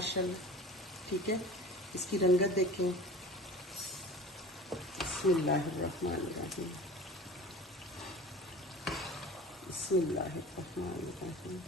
माशाल्लाह। ठीक है, इसकी रंगत देखें। बिस्मिल्लाहिर्रहमानिर्रहीम, बिस्मिल्लाहिर्रहमानिर्रहीम।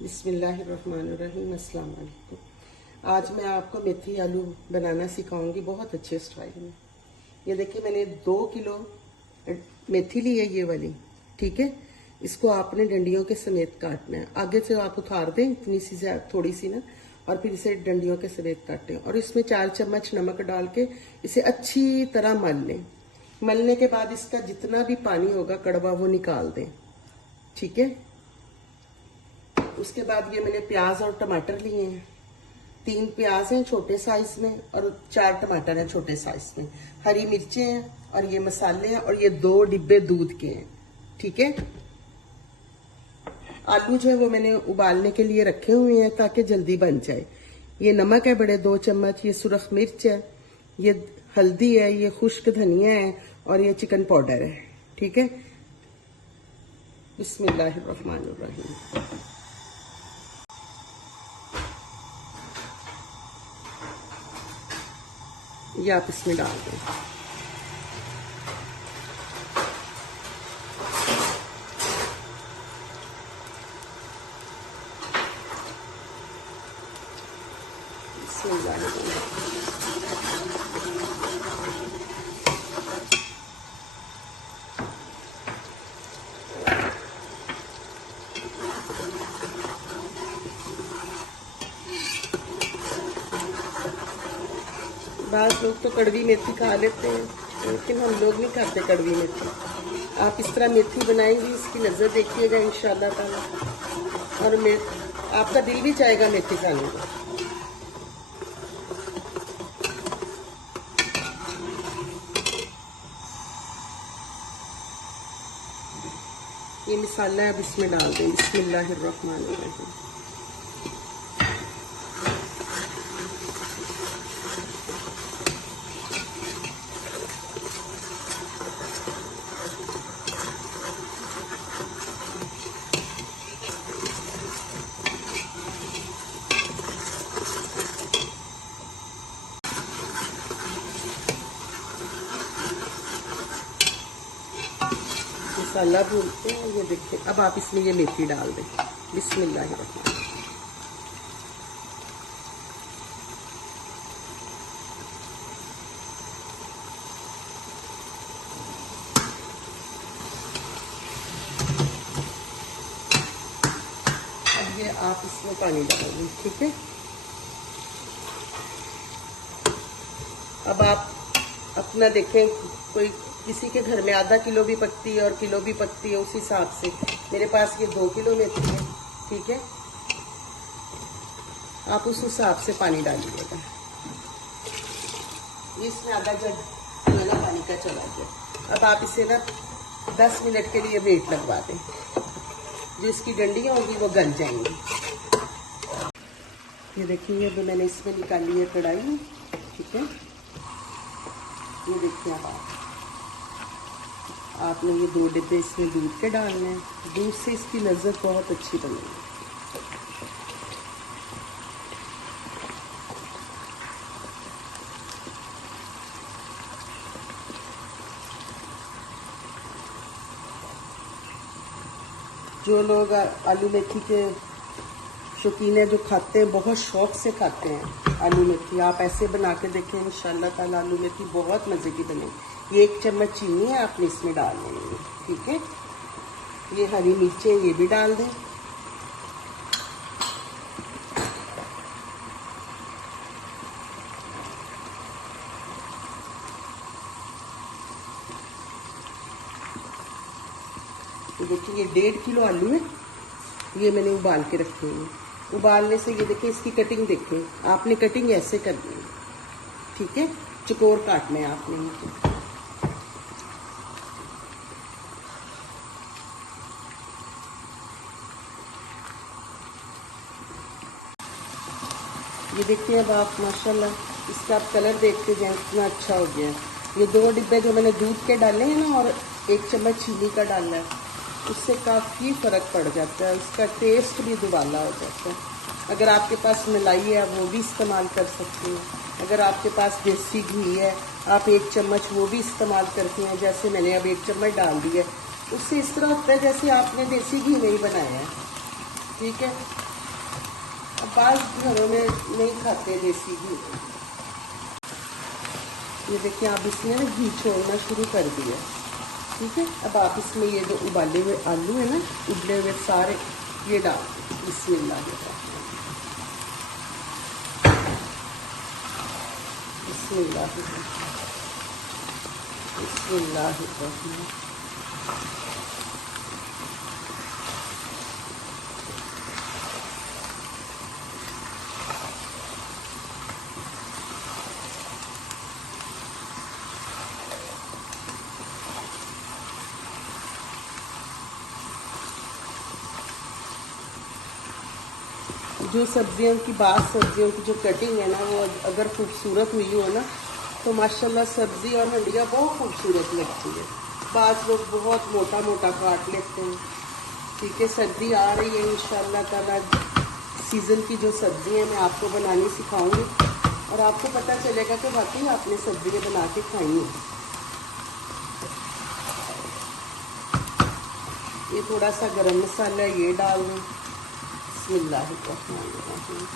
बिस्मिल्लाहिर्रहमानिर्रहीम। अस्सलाम वालेकुम। आज मैं आपको मेथी आलू बनाना सिखाऊंगी बहुत अच्छे स्टाइल में। ये देखिए, मैंने 2 किलो मेथी ली है, ये वाली। ठीक है, इसको आपने डंडियों के समेत काटना है। आगे से आप उतार दें इतनी सी थोड़ी सी ना, और फिर इसे डंडियों के समेत काटें और इसमें 4 चम्मच नमक डाल के इसे अच्छी तरह मल लें। मलने के बाद इसका जितना भी पानी होगा कड़वा वो निकाल दें। ठीक है, उसके बाद ये मैंने प्याज और टमाटर लिए हैं। 3 प्याज हैं छोटे साइज में और 4 टमाटर हैं छोटे साइज में। हरी मिर्चें हैं और ये मसाले हैं और ये 2 डिब्बे दूध के हैं। ठीक है, आलू जो है वो मैंने उबालने के लिए रखे हुए हैं ताकि जल्दी बन जाए। ये नमक है बड़े 2 चम्मच, ये सुरख मिर्च है, ये हल्दी है, ये खुश्क धनिया है और ये चिकन पाउडर है। ठीक है, बिस्मिल्लाहिर्रहमानिर्रहीम। ये आप इसमें डाल दें। बाज़ लोग तो कड़वी मेथी खा लेते हैं, लेकिन हम लोग नहीं खाते कड़वी मेथी। आप इस तरह मेथी बनाएंगी, इसकी लज्जत देखिएगा इंशाल्लाह ताला, और आपका दिल भी चाहेगा मेथी खाने को। ये मसाला अब इसमें डाल दें। बिस्मिल्लाहिर्रहमानिर्रहीम। मसाला भूनते हैं। ये देखिए, अब आप इसमें ये मेथी डाल दें। बिस्मिल्लाहिर्रहमानिर्रहीम। अब ये आप इसमें पानी डालेंगे। ठीक है, अब आप अपना देखें, कोई किसी के घर में आधा किलो भी पकती है और किलो भी पकती है, उस हिसाब से। मेरे पास ये 2 किलो मेथी है। ठीक है, आप उस हिसाब से पानी डालिएगा। इसमें आधा जग जो है ना पानी का चला गया। अब आप इसे ना 10 मिनट के लिए वेट लगवा दें। जो इसकी डंडियाँ होंगी वो गल जाएंगी। ये देखिए, अभी मैंने इसमें निकाली है कढ़ाई। ठीक है, ये देखिए, आपने ये 2 डिब्बे इसमें दूध के डालने हैं। दूध से इसकी लज्जत बहुत अच्छी बनेगी। जो लोग आलू मेथी के शौकीन है, जो खाते हैं, बहुत शौक से खाते हैं आलू मेथी, आप ऐसे बना के देखें इंशाल्लाह ताला आलू मेथी बहुत मज़े की बनेगी। ये 1 चम्मच चीनी है, आपने इसमें डाल देनी है। ठीक है, ये हरी मिर्चें ये भी डाल दें। तो देखिए, ये 1.5 किलो आलू है, ये मैंने उबाल के रखे हैं। उबालने से ये देखिए, इसकी कटिंग देखिए, आपने कटिंग ऐसे करनी है। ठीक है, चकोर काटने हैं आपने इनको। ये देखिए अब आप माशाल्लाह इसका आप कलर देखते जाए कितना अच्छा हो गया है। ये 2 डिब्बे जो मैंने दूध के डाले हैं ना और 1 चम्मच चीनी का डालना है, उससे काफ़ी फ़र्क पड़ जाता है, उसका टेस्ट भी दुबाला हो जाता है। अगर आपके पास मलाई है आप वो भी इस्तेमाल कर सकते हैं। अगर आपके पास देसी घी है आप 1 चम्मच वो भी इस्तेमाल करते हैं, जैसे मैंने अब 1 चम्मच डाल दिया है। उससे इस तरह होता है जैसे आपने देसी घी नहीं बनाया है। ठीक है, अब बाज़ घरों में नहीं खाते देसी घी। ये देखिए आप इसमें ना घी छोड़ना शुरू कर दिया। ठीक है, अब आप इसमें ये जो उबाले हुए आलू है ना, उबले हुए सारे ये डाल दें। बिस्मिल्लाह बिस्मिल्लाह बिस्मिल्लाह। जो सब्जियों की सब्जियों की जो कटिंग है ना वो अगर खूबसूरत हुई हो ना तो माशाल्लाह सब्जी और हंडिया बहुत खूबसूरत लगती है। बाज़ लोग बहुत मोटा मोटा काट लेते हैं। ठीक है, सर्दी आ रही है इंशाल्लाह ताला, सीज़न की जो सब्जी है मैं आपको बनानी सिखाऊंगी और आपको पता चलेगा कि वाकई आपने सब्जियाँ बना के खाई हैं। ये थोड़ा सा गरम मसाला ये डाल दें। बिस्मिल्लाहिर्रहमानिर्रहीम।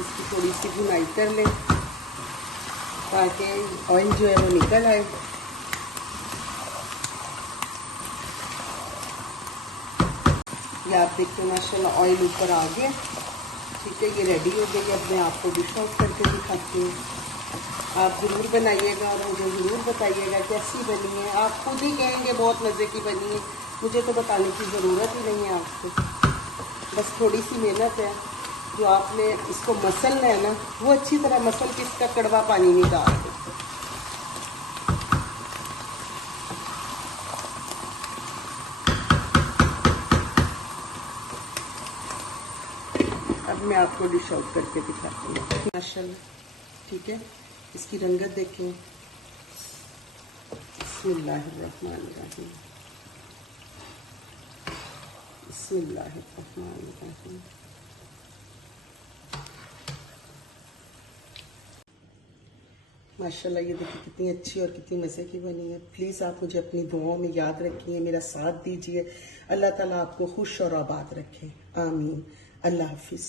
इसकी थोड़ी सी भुनाई कर लें ताकि ऑयल जो है वो निकल आए। ये आप देखते हो माशाल्लाह ऑयल ऊपर आ गया। ठीक है, ये रेडी हो गई। अब मैं आपको डिश आउट करके दिखाती हूँ। आप ज़रूर बनाइएगा और मुझे ज़रूर बताइएगा कैसी बनी है। आप खुद ही कहेंगे बहुत मज़े की बनी है, मुझे तो बताने की ज़रूरत ही नहीं है आपको। बस थोड़ी सी मेहनत है, जो आपने इसको मसलना है ना वो अच्छी तरह मसल के इसका कड़वा पानी निकाल दो। अब मैं आपको डिश आउट करके दिखाती हूँ माशाल्लाह। ठीक है, इसकी रंगत देखें। बिस्मिल्लाहिर्रहमानिर्रहीम बिस्मिल्लाहिर्रहमानिर्रहीम। माशाल्लाह ये देखिए कितनी अच्छी और कितनी मज़े की बनी है। प्लीज़ आप मुझे अपनी दुआओं में याद रखिए, मेरा साथ दीजिए। अल्लाह ताला आपको खुश और आबाद रखे, आमीन। अल्लाह हाफिज़।